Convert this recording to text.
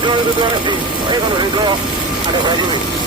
Rico, sí. Oye, con Rico, a que fue allí.